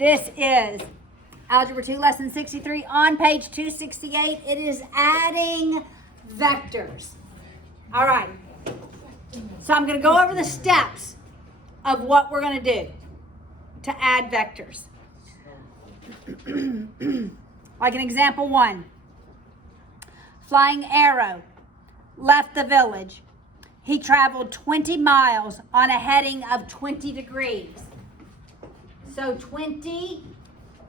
This is Algebra 2, Lesson 63 on page 268. It is adding vectors. All right. So I'm going to go over the steps of what we're going to do to add vectors. Like in example 1. Flying arrow left the village. He traveled 20 miles on a heading of 20 degrees. So 20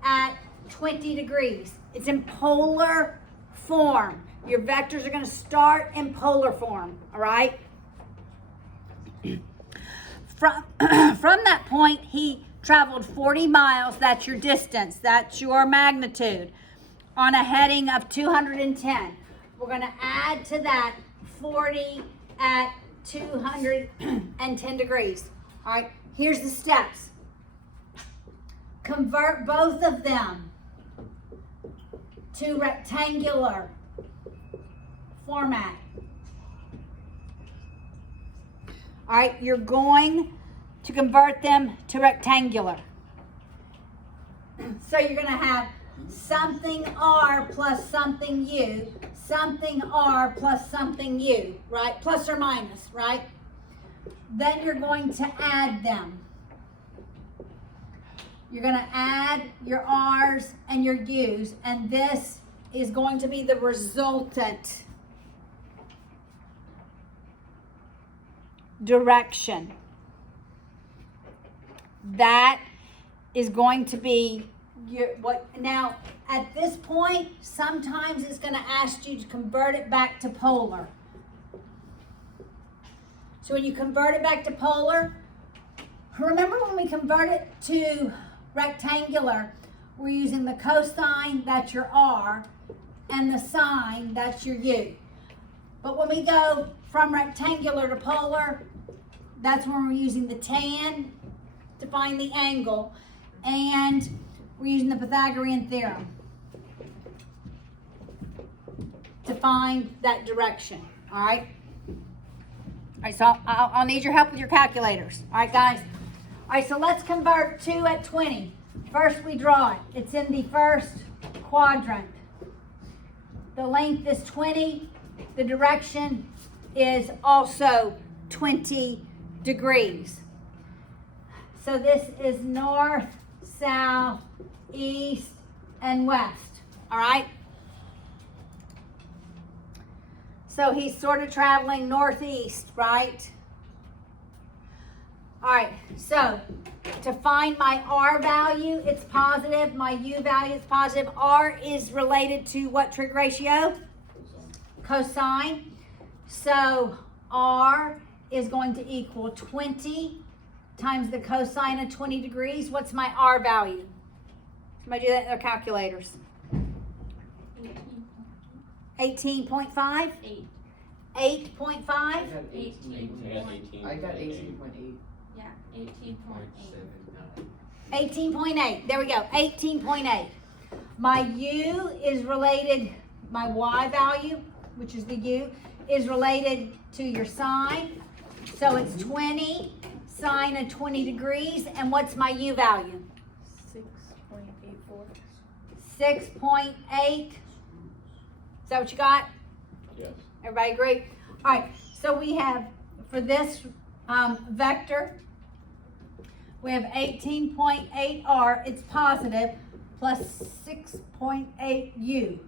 at 20 degrees. It's in polar form. Your vectors are going to start in polar form, all right? From that point, he traveled 40 miles. That's your distance. That's your magnitude on a heading of 210. We're going to add to that 40 at 210 degrees. All right, here's the steps. Convert both of them to rectangular format. All right, you're going to convert them to rectangular. So you're going to have something R plus something U, something R plus something U, right? Plus or minus, right? Then you're going to add them. You're going to add your R's and your U's, and this is going to be the resultant direction. That is going to be your what. Now, at this point, sometimes it's going to ask you to convert it back to polar. So when you convert it back to polar, remember when we convert it to rectangular, we're using the cosine, that's your R, and the sine, that's your U. But when we go from rectangular to polar, that's when we're using the tan to find the angle, and we're using the Pythagorean theorem to find that direction, all right? All right, so I'll need your help with your calculators, all right, guys? All right, so let's convert 2 at 20. First, we draw it. It's in the first quadrant. The length is 20. The direction is also 20 degrees. So this is north, south, east, and west. All right? So he's sort of traveling northeast, right? All right, so to find my R value, it's positive. My U value is positive. R is related to what trig ratio? Cosine. So R is going to equal 20 times the cosine of 20 degrees. What's my R value? Somebody do that in their calculators. 18.5? 8. 8.5? I got 18.8. Yeah, 18.8. 18.8. There we go. 18.8. My U is related, my Y value, which is the U, is related to your sine. So it's 20 sine of 20 degrees. And what's my U value? 6.84. 6.8. Is that what you got? Yes. Everybody agree? All right. So we have, for this vector, we have 18.8 R, it's positive, plus 6.8 U.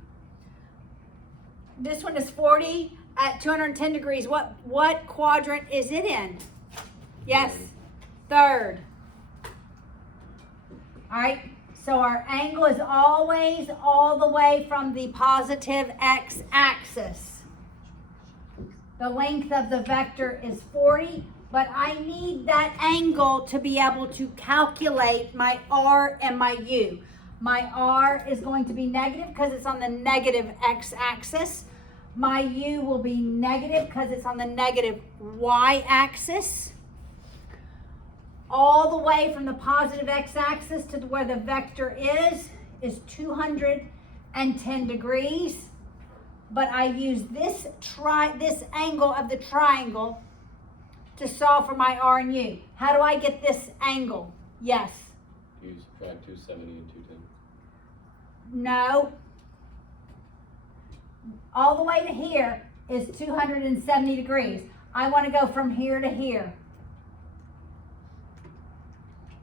This one is 40 at 210 degrees. What quadrant is it in? Yes, third. All right, so our angle is always all the way from the positive x-axis. The length of the vector is 40. But I need that angle to be able to calculate my R and my U. My R is going to be negative because it's on the negative x-axis. My U will be negative because it's on the negative y-axis. All the way from the positive x-axis to where the vector is 210 degrees. But I use this angle of the triangle to solve for my R and U. How do I get this angle? Yes. Use subtract 270 and 210. No. All the way to here is 270 degrees. I want to go from here to here.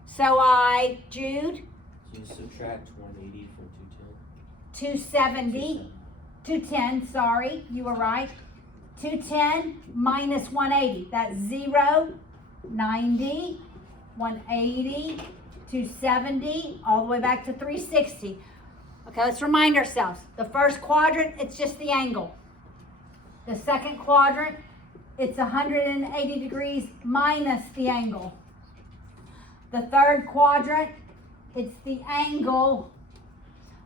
So Jude, You subtract 180 from 270, 210, sorry, you were right. 210 minus 180, that's 0, 90, 180, 270, all the way back to 360. Okay, let's remind ourselves. The first quadrant, it's just the angle. The second quadrant, it's 180 degrees minus the angle. The third quadrant, it's the angle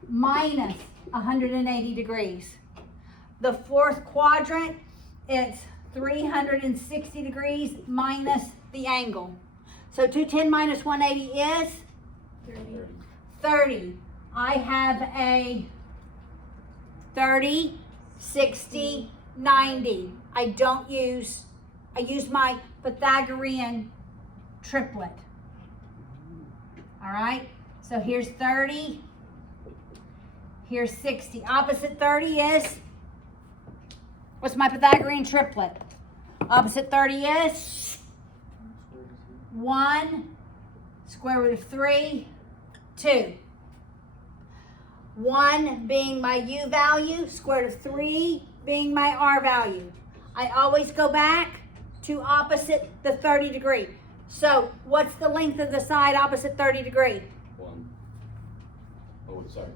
minus 180 degrees. The fourth quadrant, it's 360 degrees minus the angle. So 210 minus 180 is 30. I have a 30, 60, 90. I use my Pythagorean triplet. All right, so here's 30, here's 60. Opposite 30 is, what's my Pythagorean triplet? Opposite 30 is 1, square root of 3, 2. 1 being my u value, square root of 3 being my r value. I always go back to opposite the 30 degree. So what's the length of the side opposite 30 degree? 1. Oh, sorry.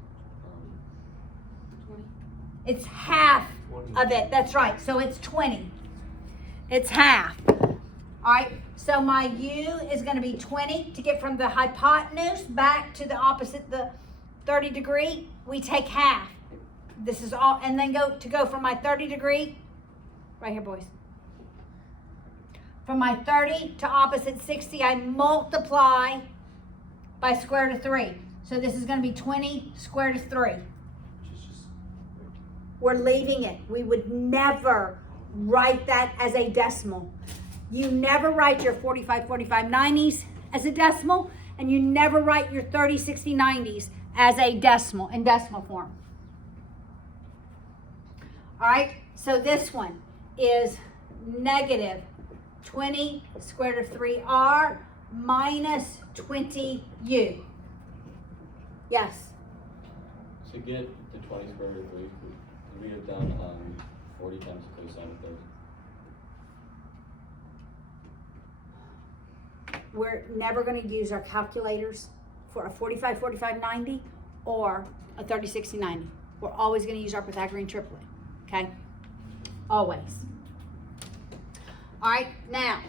20. It's half 20. of it. That's right. So it's 20. It's half. All right. So my u is going to be 20. To get from the hypotenuse back to the opposite, the 30 degree, we take half. This is all, and then go from my 30 degree, right here, boys. From my 30 to opposite 60, I multiply by square root of 3. So this is going to be 20 square root of 3. Which is just We're leaving it. We would never write that as a decimal. You never write your 45, 45, 90s as a decimal, and you never write your 30, 60, 90s as a decimal, in decimal form. All right, so this one is negative 20 square root of 3r minus 20u. Yes? To get to 20 square root of 3, we have done 40 times the cosine of 30. We're never going to use our calculators for a 45, 45, 90 or a 30, 60, 90. We're always going to use our Pythagorean triplet, okay? Always. All right, now,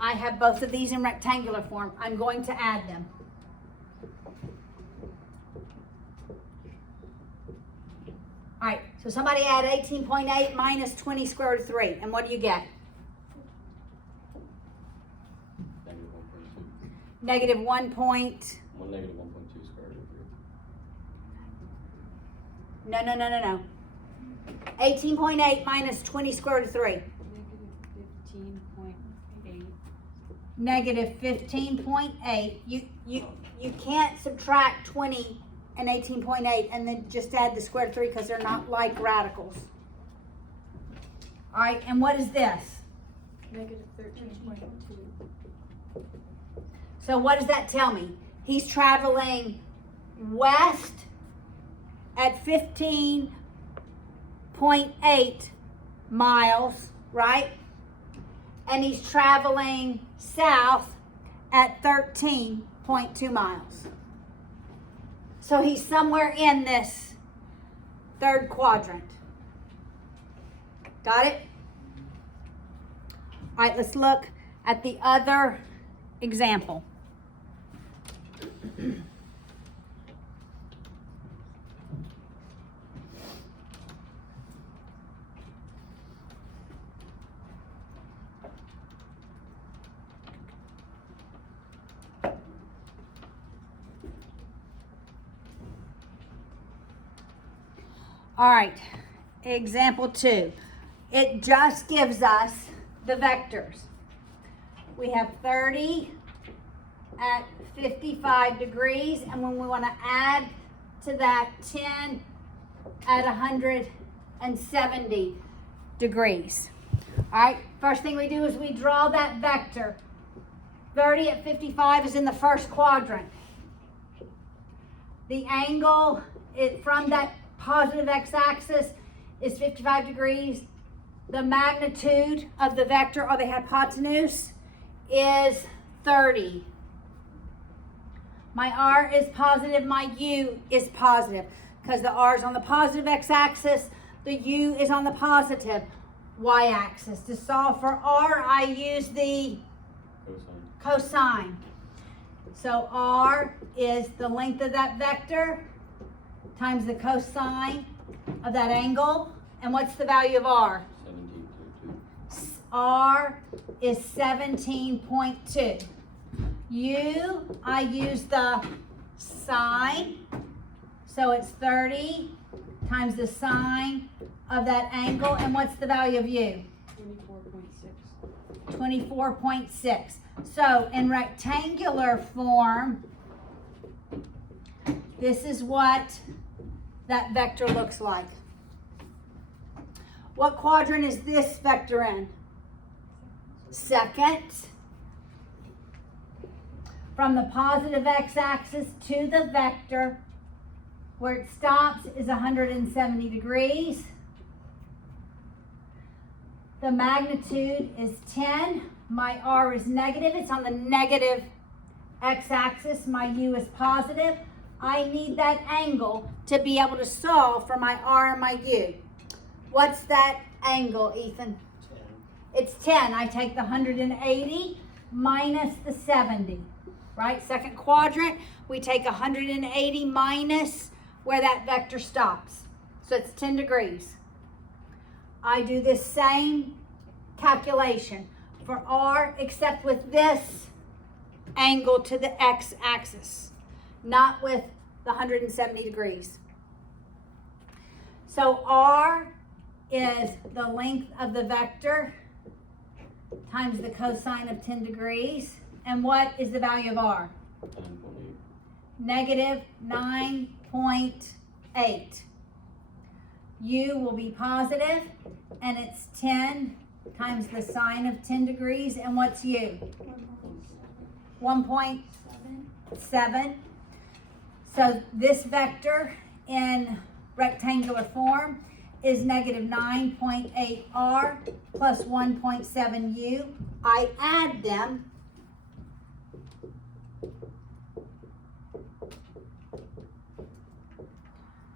I have both of these in rectangular form. I'm going to add them. All right, so somebody add 18.8 minus 20 square root of 3, and what do you get? Negative 1.2. Negative 1 point. Negative 1.2 square root of 3. No. 18.8 minus 20 square root of 3. Negative 15.8. Negative 15.8. You can't subtract 20 and 18.8 and then just add the square root of 3 because they're not like radicals. All right, and what is this? Negative 13.2. So what does that tell me? He's traveling west at 15.8 miles, right? And he's traveling south at 13.2 miles. So he's somewhere in this third quadrant. Got it? All right, let's look at the other example. All right, example 2. It just gives us the vectors. We have 30 at 55 degrees, and when we want to add to that 10 at 170 degrees. All right, first thing we do is we draw that vector. 30 at 55 is in the first quadrant. The angle from that positive x-axis is 55 degrees. The magnitude of the vector, or the hypotenuse, is 30. My r is positive, my u is positive, because the r is on the positive x-axis, the u is on the positive y-axis. To solve for r, I use the cosine. So r is the length of that vector times the cosine of that angle. And what's the value of r? 17.2. R is 17.2. U, I use the sine. So it's 30 times the sine of that angle. And what's the value of u? 24.6. 24.6. So in rectangular form, this is what that vector looks like. What quadrant is this vector in? Second. From the positive x-axis to the vector, where it stops is 170 degrees. The magnitude is 10. My r is negative. It's on the negative x-axis. My u is positive. I need that angle to be able to solve for my r and my u. What's that angle, Ethan? 10. It's 10. I take the 180 minus the 70, right? Second quadrant, we take 180 minus where that vector stops. So it's 10 degrees. I do this same calculation for r, except with this angle to the x-axis, not with the 170 degrees. So r is the length of the vector times the cosine of 10 degrees. And what is the value of r? 9.8. Negative 9.8. U will be positive, and it's 10 times the sine of 10 degrees. And what's u? 1.7. So this vector in rectangular form is negative 9.8r plus 1.7u. I add them.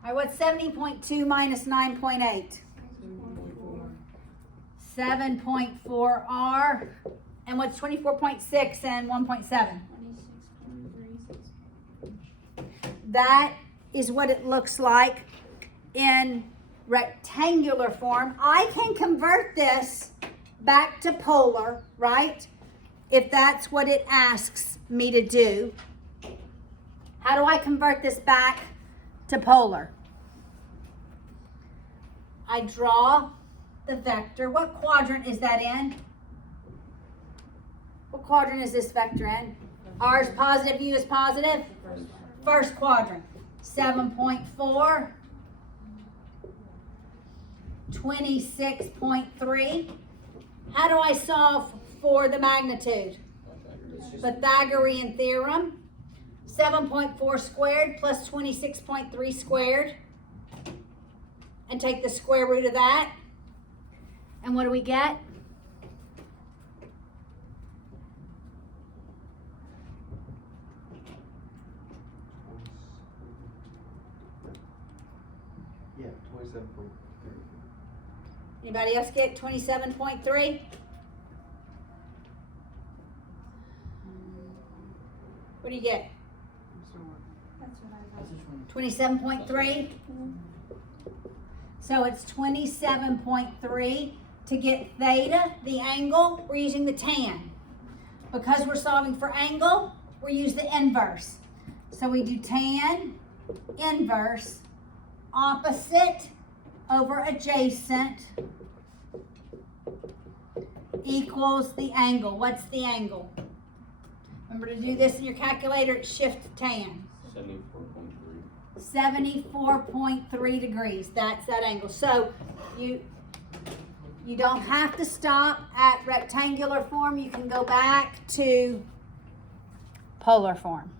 All right, what's 17.2 minus 9.8? 7.4r. And what's 24.6 and 1.7? 26.36. That is what it looks like in rectangular form. I can convert this back to polar, right? If that's what it asks me to do. How do I convert this back to polar? I draw the vector. What quadrant is that in? What quadrant is this vector in? R is positive, U is positive. First quadrant. 7.4. 26.3. How do I solve for the magnitude? Pythagorean theorem. 7.4 squared plus 26.3 squared. And take the square root of that. And what do we get? Yeah, 27.3. Anybody else get 27.3? What do you get? That's what I got. 27.3? So it's 27.3. To get theta, the angle, we're using the tan. Because we're solving for angle, we use the inverse. So we do tan inverse opposite over adjacent equals the angle. What's the angle? Remember to do this in your calculator, it's shift tan. 74.3. 74.3 degrees. That's that angle. So you don't have to stop at rectangular form. You can go back to polar form.